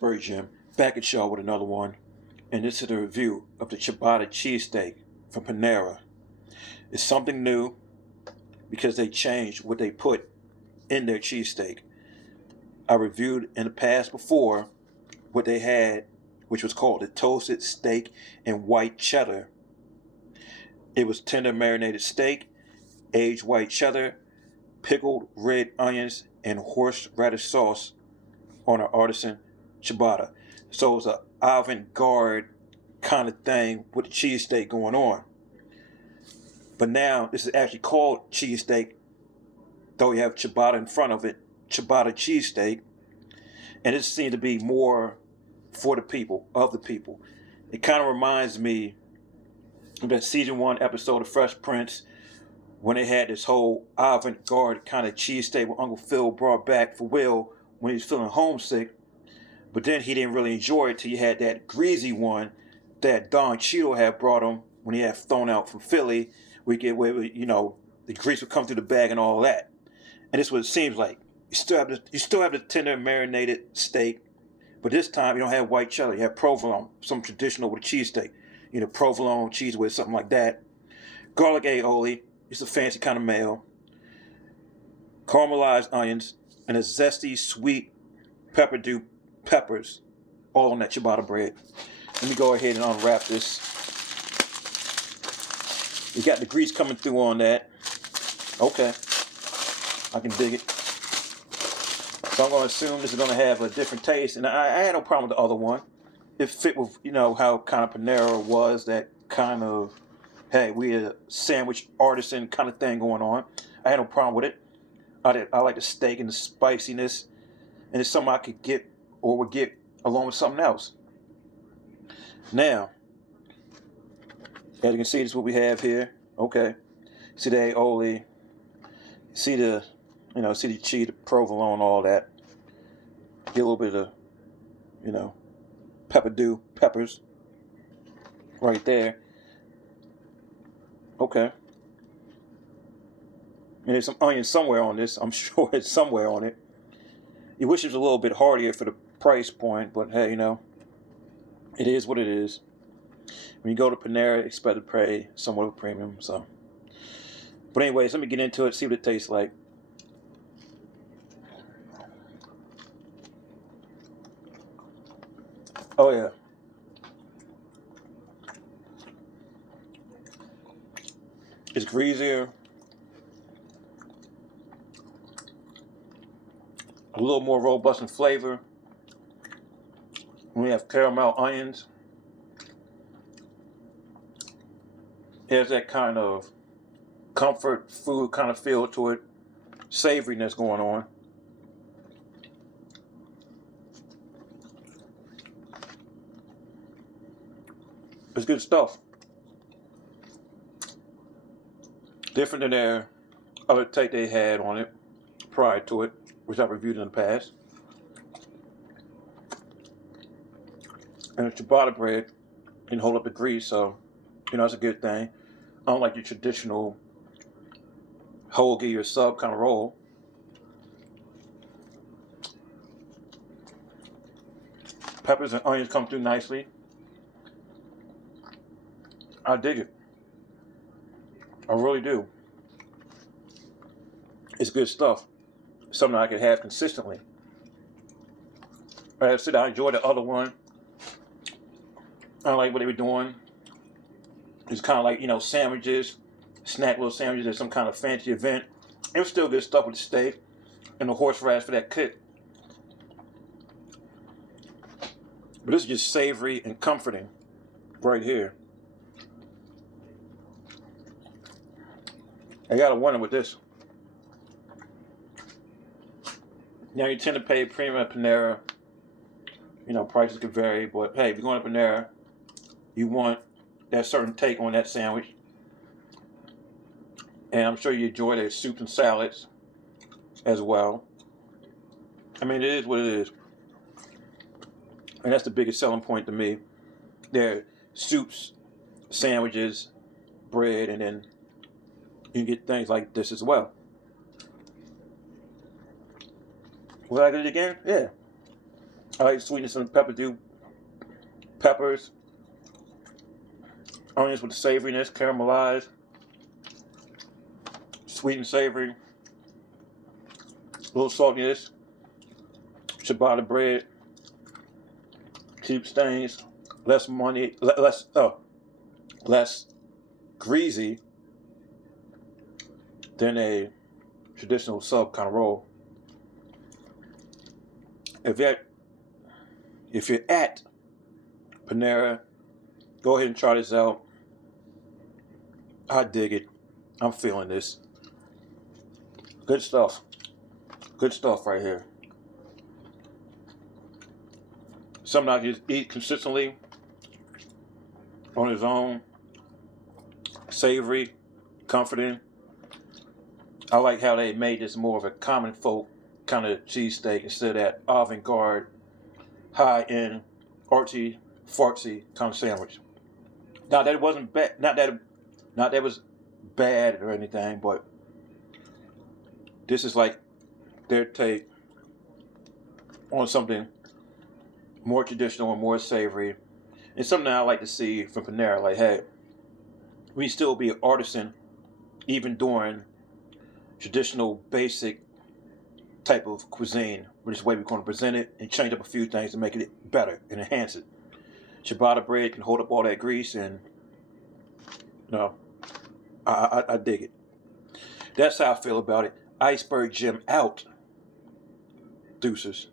Version back at y'all with another one, and this is a review of the Ciabatta cheesesteak from Panera. It's something new because they changed what they put in their cheesesteak. I reviewed in the past before what they had, which was called the toasted steak and white cheddar. It was tender marinated steak, aged white cheddar, pickled red onions, and horseradish sauce on an artisan ciabatta. So it's an avant-garde kind of thing with the cheesesteak going on. But now this is actually called cheesesteak, though you have ciabatta in front of it, ciabatta cheesesteak. And it seemed to be more for the people, of the people. It kind of reminds me of that season 1 episode of Fresh Prince when they had this whole avant-garde kind of cheesesteak what Uncle Phil brought back for Will when he was feeling homesick. But then he didn't really enjoy it till you had that greasy one that Don Cheadle had brought him when he had flown out from Philly. We get where the grease would come through the bag and all that. And this is what it seems like. You still have the tender marinated steak, but this time you don't have white cheddar. You have provolone, some traditional with a cheesesteak. Provolone cheese with something like that. Garlic aioli, it's a fancy kind of mayo. Caramelized onions and a zesty, sweet Peppadew peppers, all on that ciabatta bread. Let me go ahead and unwrap this. You got the grease coming through on that. Okay, I can dig it. So I'm going to assume this is going to have a different taste, and I had no problem with the other one. It fit with how kind of Panera was, that kind of, hey, we're a sandwich artisan kind of thing going on. I had no problem with it. I like the steak and the spiciness, and it's something I could get or would get along with something else. Now, as you can see, this is what we have here. Okay, see the aioli, see the cheese, the provolone, all that. Get a little bit of, Peppadew peppers right there. Okay. And there's some onion somewhere on this. I'm sure it's somewhere on it. You wish it was a little bit heartier for the price point, but hey, it is what it is. When you go to Panera, expect to pay somewhat of a premium. So, but anyways, let me get into it, see what it tastes like. Oh yeah. It's greasier. A little more robust in flavor. We have caramel onions. It has that kind of comfort food kind of feel to it. Savoriness going on. It's good stuff. Different than their other take they had on it prior to it, which I've reviewed in the past. And the ciabatta bread can hold up the grease, so it's a good thing. I don't like your traditional hoagie or sub kind of roll. Peppers and onions come through nicely. I dig it. I really do. It's good stuff. Something I could have consistently. Like I said, I enjoyed the other one. I like what they were doing. It's kind of like, sandwiches, snack little sandwiches at some kind of fancy event. It was still good stuff with the steak and the horseradish for that kick. But this is just savory and comforting right here. I gotta wonder with this. Now you tend to pay premium at Panera. Prices could vary, but hey, if you're going to Panera, you want that certain take on that sandwich. And I'm sure you enjoy their soups and salads as well. I mean, it is what it is. And that's the biggest selling point to me. Their soups, sandwiches, bread, and then you get things like this as well. Will I get it again? Yeah. I like sweetness and Peppadew peppers. Onions with the savoriness, caramelized, sweet and savory. A little saltiness. Ciabatta bread. Keep stains. Less money. Less greasy than a traditional sub kind of roll. If you're at Panera, go ahead and try this out. I dig it. I'm feeling this. Good stuff. Good stuff right here. Something I just eat consistently on its own. Savory, comforting. I like how they made this more of a common folk kind of cheesesteak instead of that avant-garde, high-end, artsy, fartsy kind of sandwich. Not that it wasn't bad. Not that it was bad or anything, but this is like their take on something more traditional and more savory. And something I like to see from Panera, like, hey, we still be an artisan even during traditional basic type of cuisine, which is the way we're going to present it and change up a few things to make it better and enhance it. Ciabatta bread can hold up all that grease, and I dig it. That's how I feel about it. Iceberg Jim out. Deuces.